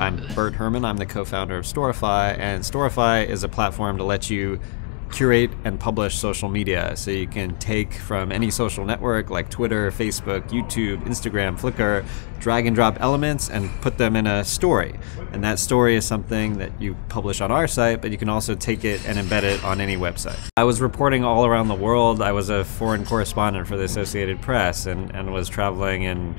I'm Burt Herman. I'm the co-founder of Storify, and Storify is a platform to let you curate and publish social media. So you can take from any social network like Twitter, Facebook, YouTube, Instagram, Flickr, drag and drop elements and put them in a story. And that story is something that you publish on our site, but you can also take it and embed it on any website. I was reporting all around the world. I was a foreign correspondent for the Associated Press and was traveling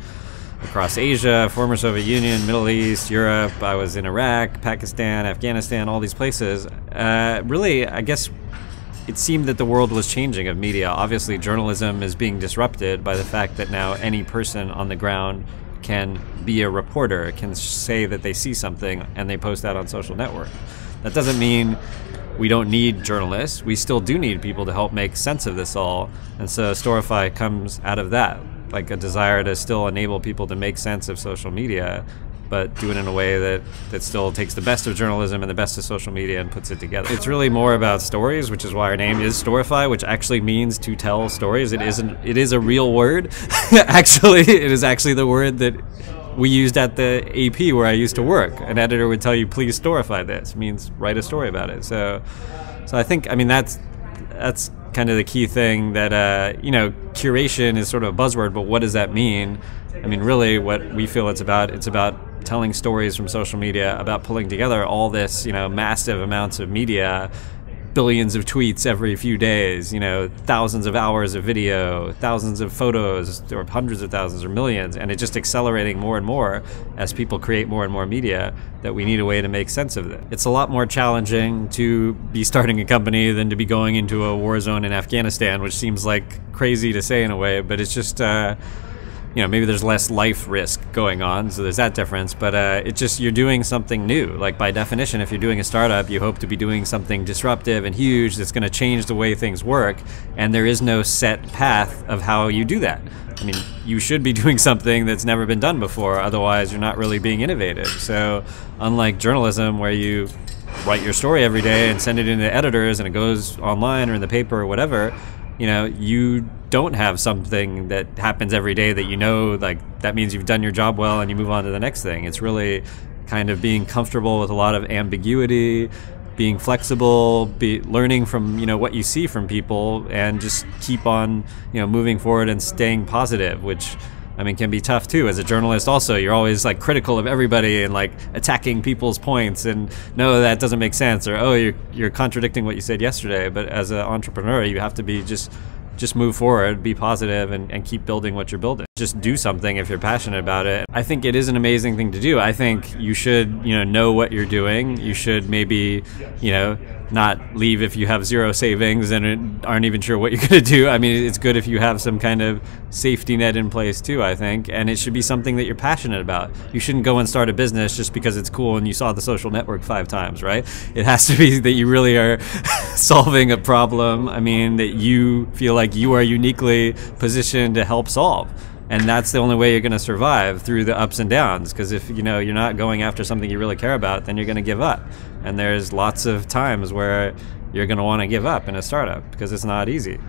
across Asia, former Soviet Union, Middle East, Europe. I was in Iraq, Pakistan, Afghanistan, all these places. Really, I guess it seemed that the world was changing of media. Obviously, journalism is being disrupted by the fact that now any person on the ground can be a reporter, can say that they see something, and they post that on social network. That doesn't mean we don't need journalists. We still do need people to help make sense of this all. And so Storify comes out of that, like a desire to still enable people to make sense of social media, but do it in a way that still takes the best of journalism and the best of social media and puts it together. It's really more about stories, which is why our name is Storify, which actually means to tell stories. It is a real word. Actually, it is actually the word that we used at the AP where I used to work. An editor would tell you, please storify this. It means write a story about it. So I think, I mean, that's kind of the key thing that, you know, curation is sort of a buzzword, but what does that mean? I mean, really what we feel it's about telling stories from social media, about pulling together all this, you know, massive amounts of media, billions of tweets every few days, you know, thousands of hours of video, thousands of photos, or hundreds of thousands or millions, and it's just accelerating more and more as people create more and more media, that we need a way to make sense of it. It's a lot more challenging to be starting a company than to be going into a war zone in Afghanistan, which seems like crazy to say in a way, but it's just, you know, maybe there's less life risk going on, so there's that difference, but it's just, you're doing something new. Like, by definition, if you're doing a startup, you hope to be doing something disruptive and huge that's going to change the way things work, and there is no set path of how you do that. I mean, you should be doing something that's never been done before, otherwise you're not really being innovative. So, unlike journalism, where you write your story every day and send it in to editors and it goes online or in the paper or whatever, you know, you don't have something that happens every day that you know, like, that means you've done your job well and you move on to the next thing. It's really kind of being comfortable with a lot of ambiguity, being flexible, learning from, you know, what you see from people, and just keep on, you know, moving forward and staying positive, which, I mean, can be tough too. As a journalist also, you're always like critical of everybody and like attacking people's points and no, that doesn't make sense, or oh, you're contradicting what you said yesterday. But as an entrepreneur, you have to be just move forward, be positive, and keep building what you're building. Just do something if you're passionate about it. I think it is an amazing thing to do. I think you should, you know what you're doing. You should maybe, you know, not leave if you have zero savings and aren't even sure what you're going to do. I mean, it's good if you have some kind of safety net in place too, I think, and it should be something that you're passionate about. You shouldn't go and start a business just because it's cool and you saw the social network 5 times, right? It has to be that you really are solving a problem, I mean, that you feel like you are uniquely positioned to help solve. And that's the only way you're going to survive through the ups and downs, because if, you know, you're not going after something you really care about, then you're going to give up. And there's lots of times where you're going to want to give up in a startup because it's not easy.